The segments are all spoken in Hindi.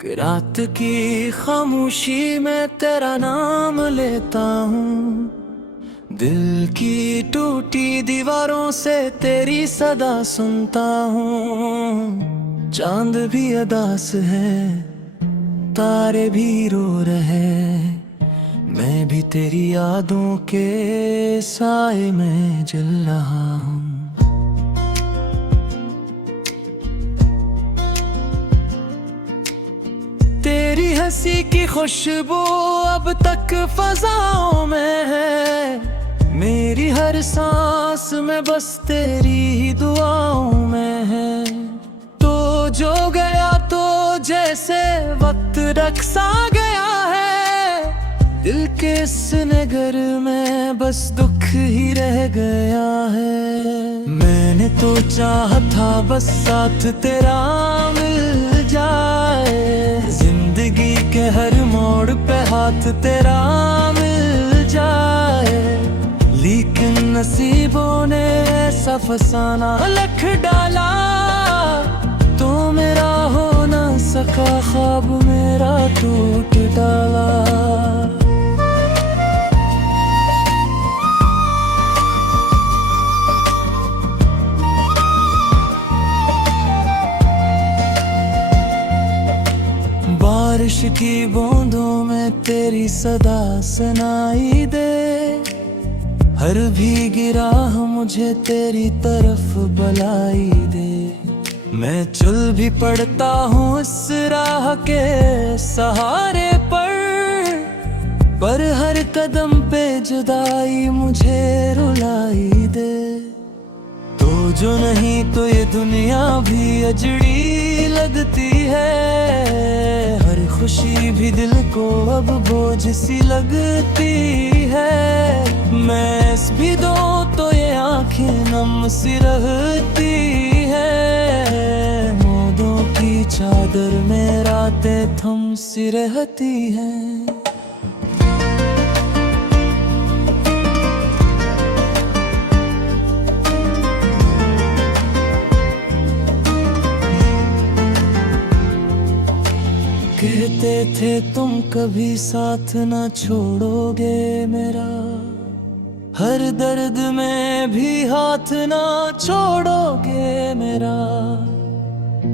कि रात की खामोशी में तेरा नाम लेता हूँ, दिल की टूटी दीवारों से तेरी सदा सुनता हूँ। चांद भी अदास है, तारे भी रो रहे, मैं भी तेरी यादों के साए में जल रहा हूँ। तेरी हंसी की खुशबू अब तक फजाओं में है, मेरी हर सांस में बस तेरी ही दुआओं में है। तो जो गया तो जैसे वक्त रक्सा गया है, दिल के इस नगर में बस दुख ही रह गया है। मैंने तो चाहा था बस साथ तेरा मिल जाए, जिंदगी के हर मोड़ पे हाथ तेरा मिल जाए, लेकिन नसीबों ने ऐसा फसाना लिख डाला, तो मेरा हो ना सका ख्वाब मेरा टूट डाला। बारिश की बूंदों में तेरी सदा सुनाई दे, हर भीगी राह मुझे तेरी तरफ बुलाई दे। मैं चल भी पड़ता हूँ इस राह के सहारे पर हर कदम पे जुदाई मुझे रुलाई दे। तो जो नहीं तो ये दुनिया भी अजड़ी लगती है, हर खुशी भी दिल को अब बोझ सी लगती है। मैं भी दो तो ये आंखें नम सी रहती है, मोदों की चादर में रातें थम सी रहती हैं। कहते थे तुम कभी साथ ना छोड़ोगे मेरा, हर दर्द में भी हाथ ना छोड़ोगे मेरा,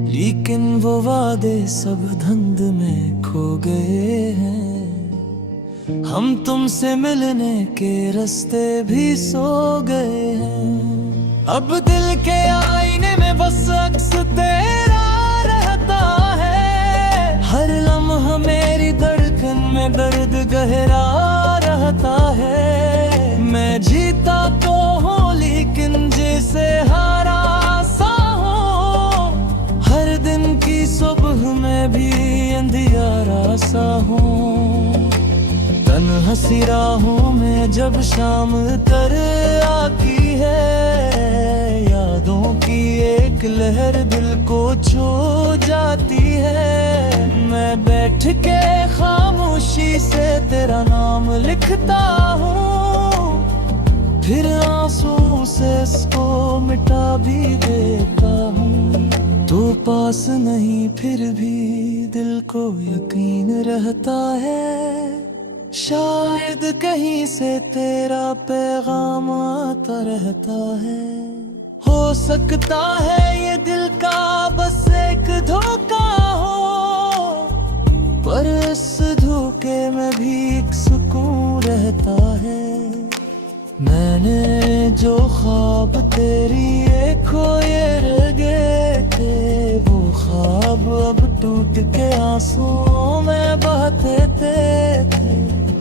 लेकिन वो वादे सब धुंध में खो गए हैं। हम तुमसे मिलने के रास्ते भी सो गए हैं। अब दिल के आईने में बस अक्स तेरा रहता है, हर लम्हा मेरी धड़कन में दर्द गहरा रहता है। मैं जीता तो हूँ लेकिन जैसे हारा सा हूँ, हर दिन की सुबह में भी अंधियारा सा हूँ। तन्हा सी राहों में जब शाम तर आती है, यादों की एक लहर दिल को छू जाती है। मैं बैठ के खामोशी से तेरा नाम लिखता हूँ, फिर आंसू से इसको मिटा भी देता हूँ। तो पास नहीं फिर भी दिल को यकीन रहता है, शायद कहीं से तेरा पैगाम आता रहता है। हो सकता है ये दिल का बस एक धोखा हो, पर इस धोखे में भी एक सुकून रहता है। मैंने जो ख्वाब तेरी एक खोए रह गए थे, वो ख्वाब अब टूट के आंसुओं में बहते थे।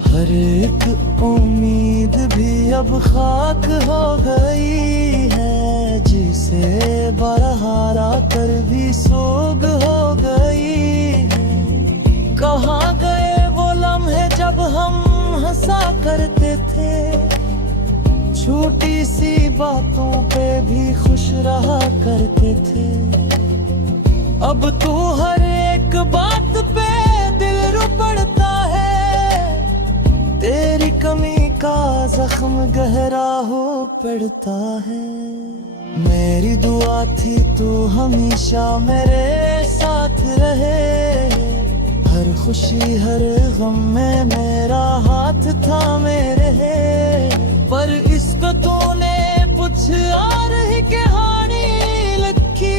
हर एक उम्मीद भी अब खाक हो गई है, जिसे बरहारा कर भी सोग हो गई है। कहाँ गए वो लम्हे जब हम हंसा करते थे, छोटी सी बातों पे भी खुश रहा करते थे। अब तू हर एक बात पे दिल रो पड़ता है, तेरी कमी का जख्म गहरा हो पड़ता है। मेरी दुआ थी तू हमेशा मेरे साथ रहे, हर खुशी हर गम में मेरा हाथ था मेरे, पर इस पे तूने कुछ और ही कहानी लिखी।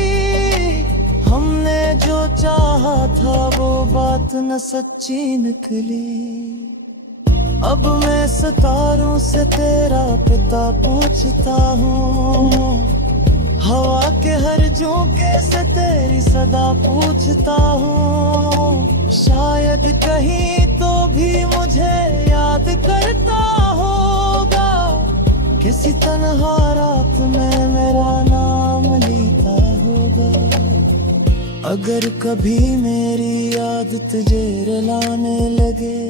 हमने जो चाहा था वो बात न सच्ची निकली। अब मैं सितारों से तेरा पिता पूछता हूँ, हवा के हर झोंके से तेरी सदा पूछता हूँ। शायद कहीं तो भी मुझे याद करता होगा, किसी तन्हा रात में मेरा नाम लेता होगा। अगर कभी मेरी याद तुझे रुलाने लगे,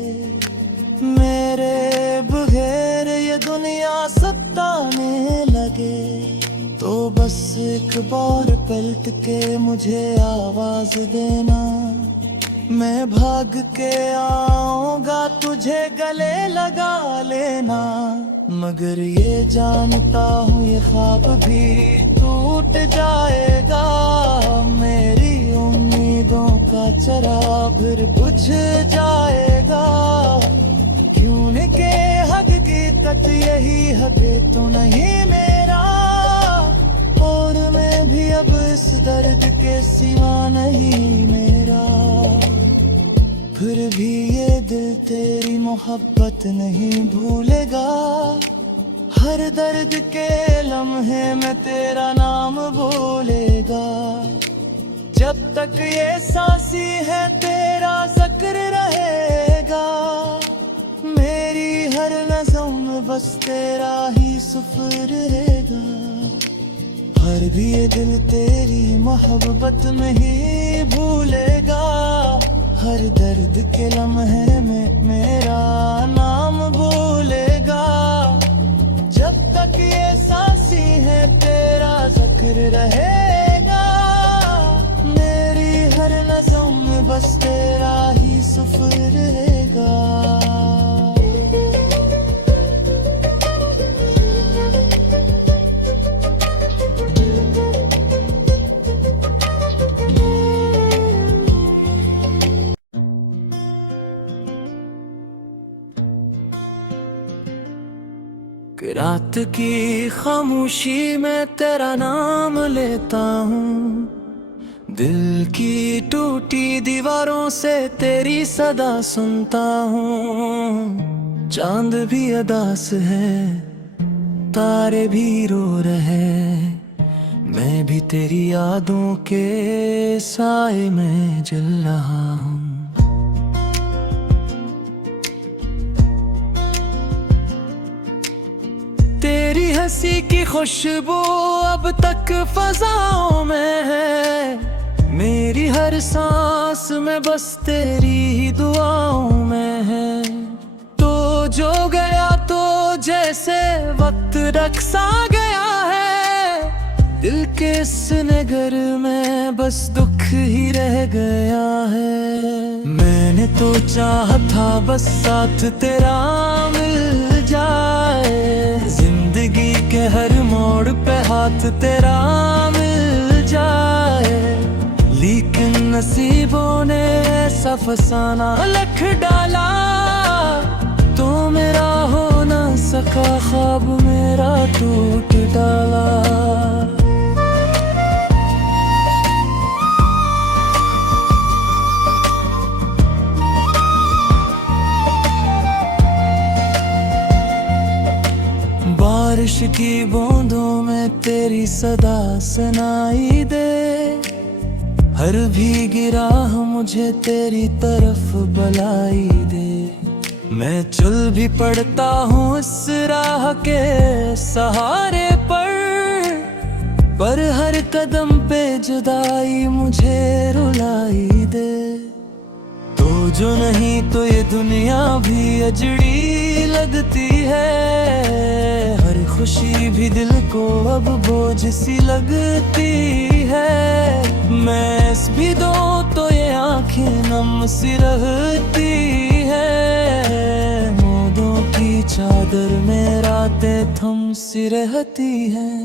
मेरे बगैर ये दुनिया सताने लगे, तो बस एक बार पलट के मुझे आवाज देना। मैं भाग के आऊंगा, तुझे गले लगा लेना। मगर ये जानता हूँ ये ख्वाब भी टूट जाएगा, मेरी उम्मीदों का चिराग फिर बुझ जाएगा। क्यों न के हकीकत यही है तो नहीं मेरा, और मैं भी अब इस दर्द के सिवा नहीं मेरा। फिर भी ये दिल तेरी मोहब्बत नहीं भूलेगा, हर दर्द के लम्हे में तेरा नाम बोलेगा। जब तक ये सांसी है तेरा जिक्र रहेगा, मेरी हर नज़्म में बस तेरा ही सुफ़र रहेगा। हर भी ये दिल तेरी मोहब्बत में ही भूलेगा, हर दर्द के लम्हे में मेरा नाम बोलेगा। जब तक ये सांसी है तेरा जिक्र रहेगा, मेरी हर नज़्म में बस तेरा ही सुफ़र रहेगा। रात की खामोशी में तेरा नाम लेता हूँ, दिल की टूटी दीवारों से तेरी सदा सुनता हूँ। चांद भी अदास है, तारे भी रो रहे, मैं भी तेरी यादों के साए में जल रहा हूँ। तेरी हंसी की खुशबू अब तक फजाओं में है, मेरी हर सांस में बस तेरी ही दुआओं में है। तो जो गया तो जैसे वक्त रक्सा गया है, दिल के इस नगर में बस दुख ही रह गया है। मैंने तो चाहा था बस साथ तेरा मिल जाए, जिंदगी के हर मोड़ पे हाथ तेरा मिल जाए। लेकिन नसीबों ने ऐसा फसाना लिख डाला, तो मेरा हो ना सका ख्वाब मेरा टूट डाला। बारिश की बूंदों में तेरी सदा सुनाई दे, हर भीगी राह मुझे तेरी तरफ बुलाई दे। मैं चल भी पड़ता हूँ इस राह के सहारे पर हर कदम पे जुदाई मुझे रुलाई दे। तो जो नहीं तो ये दुनिया भी अजड़ी लगती है, हर खुशी भी दिल को अब बोझ सी लगती है। मैं इस भी दो तो ये आंखें नम सी रहती है, मोदों की चादर में रातें थम सी रहती हैं।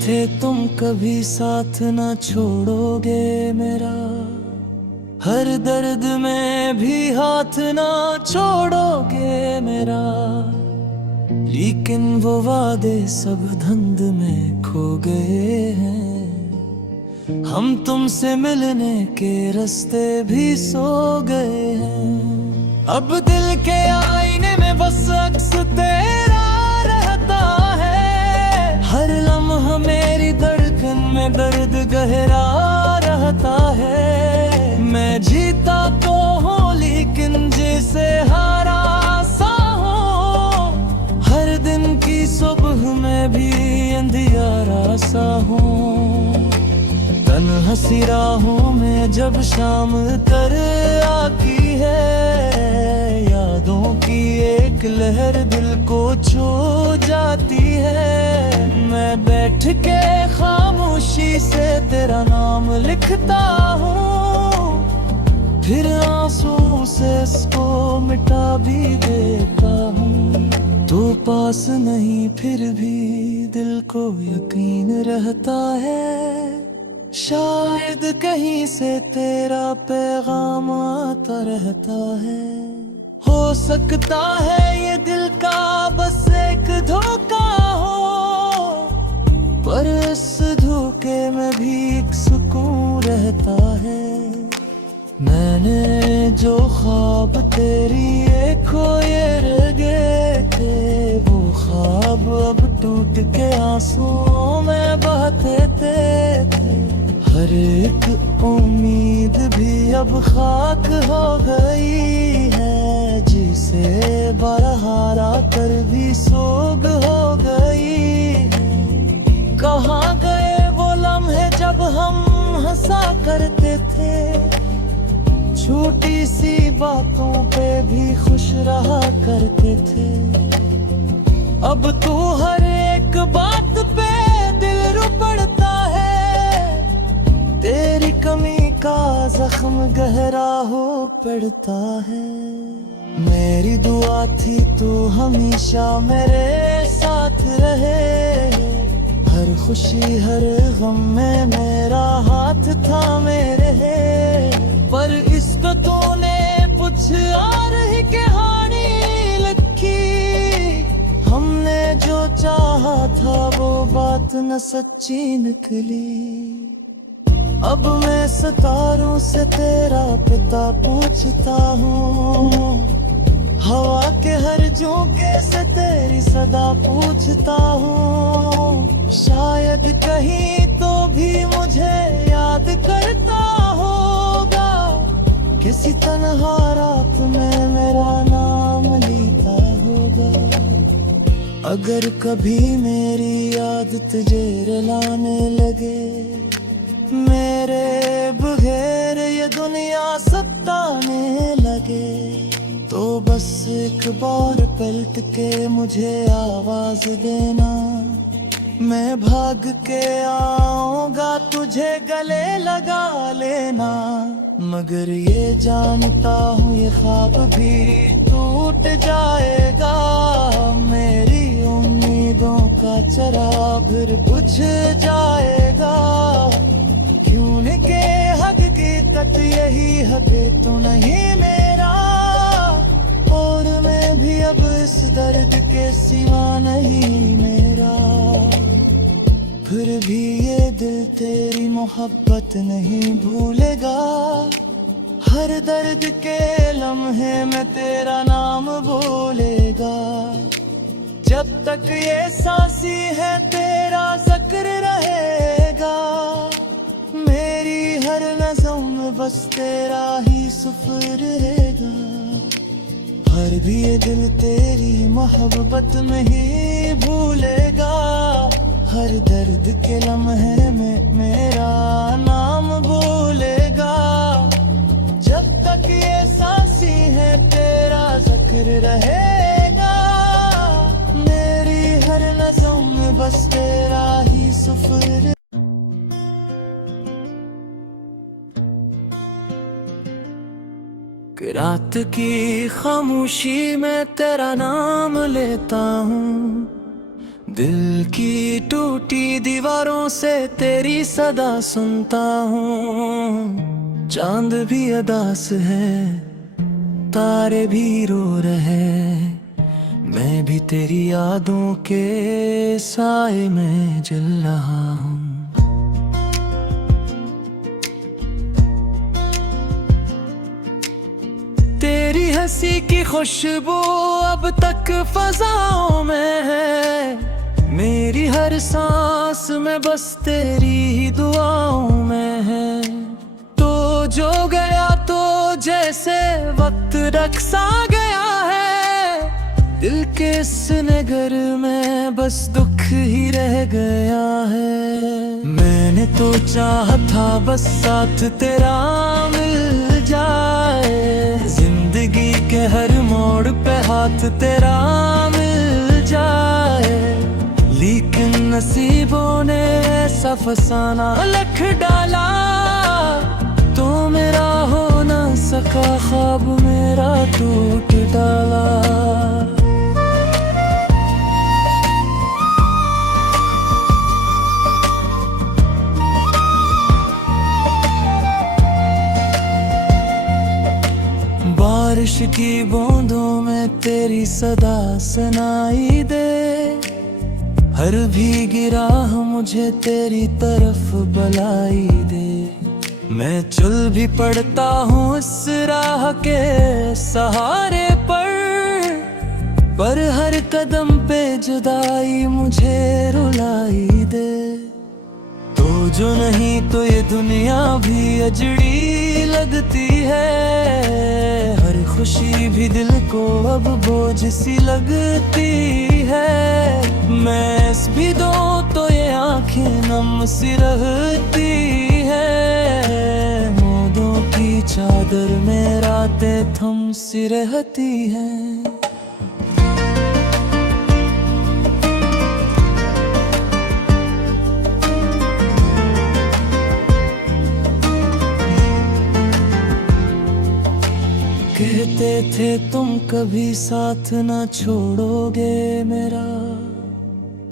थे तुम कभी साथ न छोड़ोगे मेरा, हर दर्द में भी हाथ ना छोड़ोगे मेरा। लेकिन वो वादे सब धुंध में खो गए हैं, हम तुमसे मिलने के रास्ते भी सो गए हैं। अब दिल के आईने में बस अक्स तेरा रहता है, हर लम्हा मेरी धड़कन में दर्द गहरा रहता है। मैं जीता तो हूँ लेकिन जैसे हारा सा हूँ, हर दिन की सुबह में भी अंधियारा सा हूँ। तन्हा सी राहों में जब शाम तर आती है, यादों की एक लहर दिल को छू जाती है। मैं बैठ के खामोशी से तेरा नाम लिखता हूँ, फिर आंसू से इसको मिटा भी देता हूँ। तू पास नहीं फिर भी दिल को यकीन रहता है, शायद कहीं से तेरा पैगाम आता रहता है। हो सकता है ये दिल का बस एक धोखा हो, पर इस धोखे में भी एक सुकून रहता है। मैंने जो ख्वाब तेरी एक खोए रह गए थे, वो ख्वाब अब टूट के आंसुओं में बहते थे। हर एक उम्मीद भी अब खाक हो गई है, जिसे बरहारा कर भी सोग हो गई है। कहाँ गए वो लम्हे जब हम हंसा करते थे, छोटी सी बातों पे भी खुश रहा करते थे। अब तू हर एक बात पे दिल रो पड़ता है, तेरी कमी का जख्म गहरा हो पड़ता है। मेरी दुआ थी तू हमेशा मेरे साथ रहे, हर खुशी हर गम में मेरा हाथ थामे रहे। पर इसको तूने कुछ और ही कहानी लिखी, हमने जो चाहा था वो बात न सच्ची निकली। अब मैं सितारों से तेरा पिता पूछता हूँ, हवा के हर झोंके से तेरी सदा पूछता हूँ। शायद कहीं तो भी मुझे याद करता होगा, किसी तन्हा रात में मेरा नाम लेता होगा। अगर कभी मेरी याद तुझे रुलाने लगे, मेरे बगैर ये दुनिया सताने लगे, तो बस एक बार पलट के मुझे आवाज देना। मैं भाग के आऊंगा तुझे गले लगा लेना। मगर ये जानता हूँ ये ख्वाब भी टूट जाएगा, मेरी उम्मीदों का चिराग फिर बुझ जाएगा। क्यों के हकीकत यही है तो नहीं मेरा, और मैं भी अब इस दर्द के सिवा नहीं मेरा। फिर भी ये दिल तेरी मोहब्बत नहीं भूलेगा, हर दर्द के लम्हे में तेरा नाम बोलेगा। जब तक ये सांसी है तेरा जिक्र रहेगा, मेरी हर नज़्म में बस तेरा ही सुफ्र रहेगा। हर भी ये दिल तेरी मोहब्बत में ही भूलेगा, हर दर्द के लम्हे में मेरा नाम बोलेगा। जब तक ये सांसी है तेरा जिक्र रहेगा, मेरी हर नज़्म में बस तेरा ही सुफ्र। रात की खामोशी में तेरा नाम लेता हूँ, दिल की टूटी दीवारों से तेरी सदा सुनता हूँ। चांद भी अदास है, तारे भी रो रहे, मैं भी तेरी यादों के साए में जल रहा हूँ। तेरी हंसी की खुशबू अब तक फजाओं में है, मेरी हर सांस में बस तेरी ही दुआओं में है। तो जो गया तो जैसे वक्त रक्सा गया है, दिल के इस नगर में बस दुख ही रह गया है। मैंने तो चाहा था बस साथ तेरा मिल जाए, जिंदगी के हर मोड़ पे हाथ तेरा मिल जाए, लेकिन नसीबों ने ऐसा फसाना लिख डाला, तो मेरा हो ना सका ख्वाब मेरा टूट डाला। बारिश की बूंदों में तेरी सदा सुनाई दे, हर भीगी राह मुझे तेरी तरफ बुलाई दे। मैं चल भी पड़ता हूँ इस राह के सहारे पर हर कदम पे जुदाई मुझे रुलाई दे। तो जो नहीं तो ये दुनिया भी अजड़ी लगती है, हर खुशी भी दिल को अब बोझ सी लगती है। मैं भी दो तो ये आंखें नम सी रहती है, मोदों की चादर में रातें थम सी रहती हैं। कहते थे तुम कभी साथ न छोड़ोगे मेरा,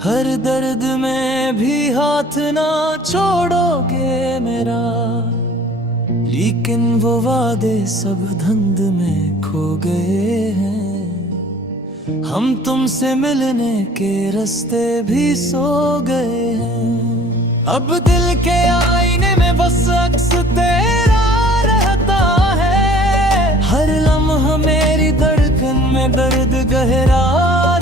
हर दर्द में भी हाथ ना छोड़ोगे मेरा, लेकिन वो वादे सब धुंध में खो गए हैं। हम तुमसे मिलने के रास्ते भी सो गए हैं। अब दिल के आईने में बस अक्स तेरा रहता है, हर लम्हा मेरी धड़कन में दर्द गहरा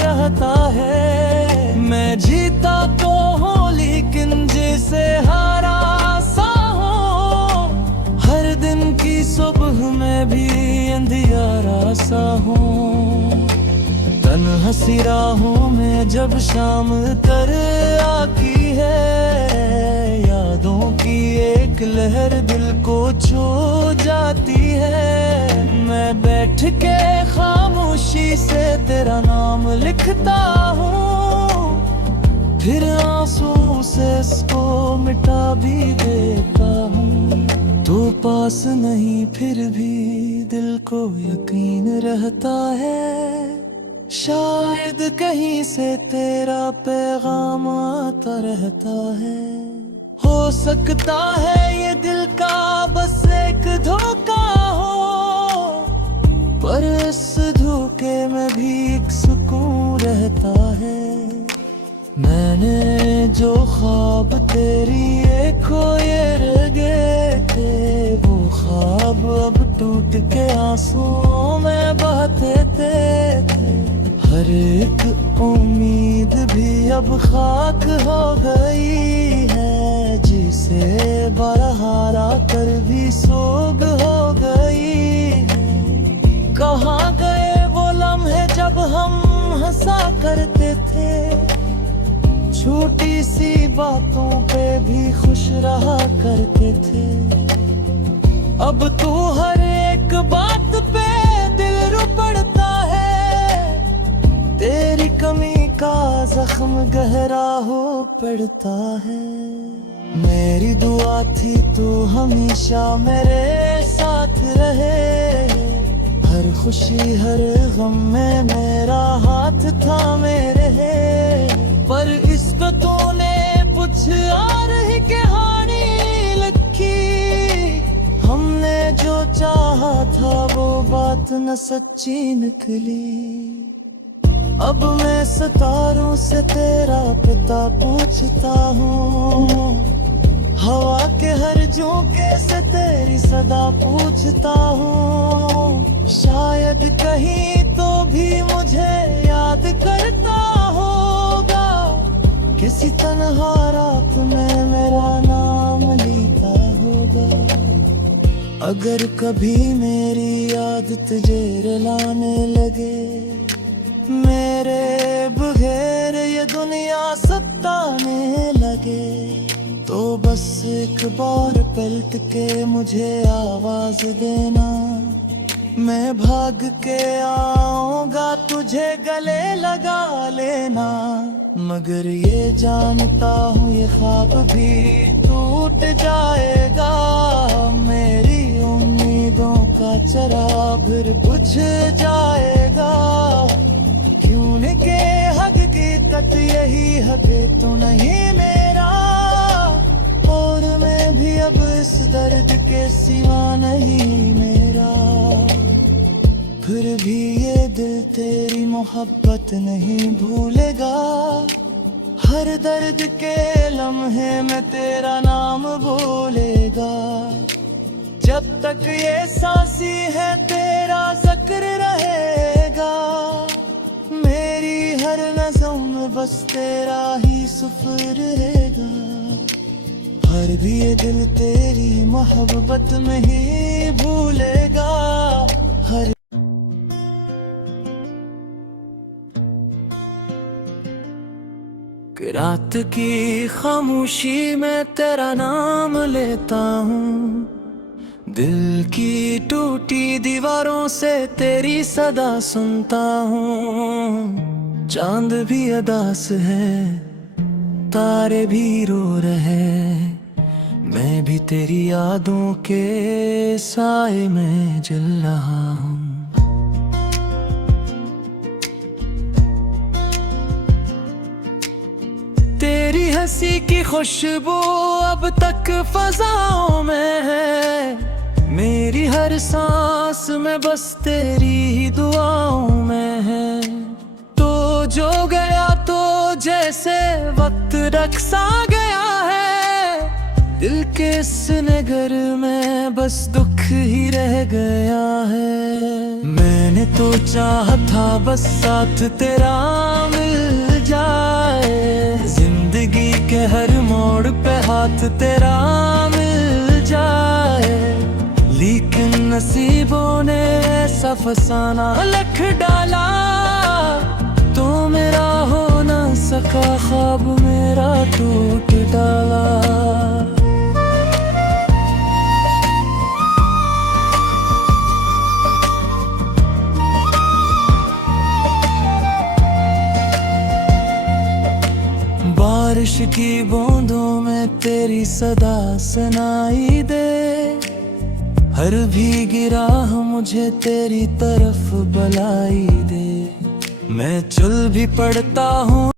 रहता है। मैं जीता तो हूँ लेकिन जैसे हारा सा हूँ, हर दिन की सुबह में भी अंधियारा सा हूँ। तन्हा सी राहों में जब शाम तर आती है, यादों की एक लहर दिल को छू जाती है। मैं बैठ के खामोशी से तेरा नाम लिखता हूँ, फिर आंसू से इसको मिटा भी देता हूँ। तू पास नहीं फिर भी दिल को यकीन रहता है, शायद कहीं से तेरा पैगाम आता रहता है। हो सकता है ये दिल का बस एक धोखा हो, पर इस धोखे में भी एक सुकून रहता है। मैंने जो ख्वाब तेरी एक खोए रह गए थे, वो ख्वाब अब टूट के आंसुओं में बहते थे। हर एक उम्मीद भी अब खाक हो गई है, जिसे बरहारा कर भी सोग हो गई है। कहाँ गए वो लम्हे जब हम हंसा करते थे, छोटी सी बातों पे भी खुश रहा करते थे। अब तू हर एक बात पे दिल रो पड़ता है, तेरी कमी का जख्म गहरा हो पड़ता है। मेरी दुआ थी तू हमेशा मेरे साथ रहे, हर खुशी हर गम में मेरा हाथ था मेरे। पर इस पे तूने कुछ और ही कहानी लिखी। हमने जो चाहा था वो बात न सच्ची निकली। अब मैं सितारों से तेरा पिता पूछता हूँ, हवा के हर झोंके से तेरी सदा पूछता हूँ। शायद कहीं तो भी मुझे याद करता होगा, किसी तन्हा रात में मेरा नाम लेता होगा। अगर कभी मेरी याद तुझे रुलाने लगे, मेरे बगैर ये दुनिया सताने लगे, तो बस एक बार पलट के मुझे आवाज देना। मैं भाग के आऊंगा, तुझे गले लगा लेना। मगर ये जानता हूँ ये ख्वाब भी टूट जाएगा, मेरी उम्मीदों का चराग फिर बुझ जाएगा। क्यों के हकीकत यही है कि तू नहीं मेरा, और मैं भी अब इस दर्द के सिवा नहीं मेरा। फिर भी ये दिल तेरी मोहब्बत नहीं भूलेगा, हर दर्द के लम्हे में तेरा नाम बोलेगा। जब तक ये सांसी है तेरा जिक्र रहेगा, मेरी हर नज़म में बस तेरा ही सुफर रहेगा। हर भी ये दिल तेरी मोहब्बत में ही भूलेगा। हर रात की खामोशी में तेरा नाम लेता हूँ, दिल की टूटी दीवारों से तेरी सदा सुनता हूँ। चांद भी उदास है, तारे भी रो रहे, मैं भी तेरी यादों के साए में जल रहा हूँ। तेरी हंसी की खुशबू अब तक फजाओं में है, मेरी हर सांस में बस तेरी ही दुआओं में है। तो जो गया तो जैसे वक्त रक्सा गया है, दिल के इस नगर में बस दुख ही रह गया है। मैंने तो चाहा था बस साथ तेरा मिल जाए, जिंदगी के हर मोड़ पे हाथ तेरा मिल जाए। लेकिन नसीबों ने ऐसा फसाना लिख डाला, तो मेरा हो ना सका ख्वाब मेरा टूट डाला। बारिश की बूंदों में तेरी सदा सुनाई दे, हर भीगी राह मुझे तेरी तरफ बुलाई दे। मैं चल भी पड़ता हूँ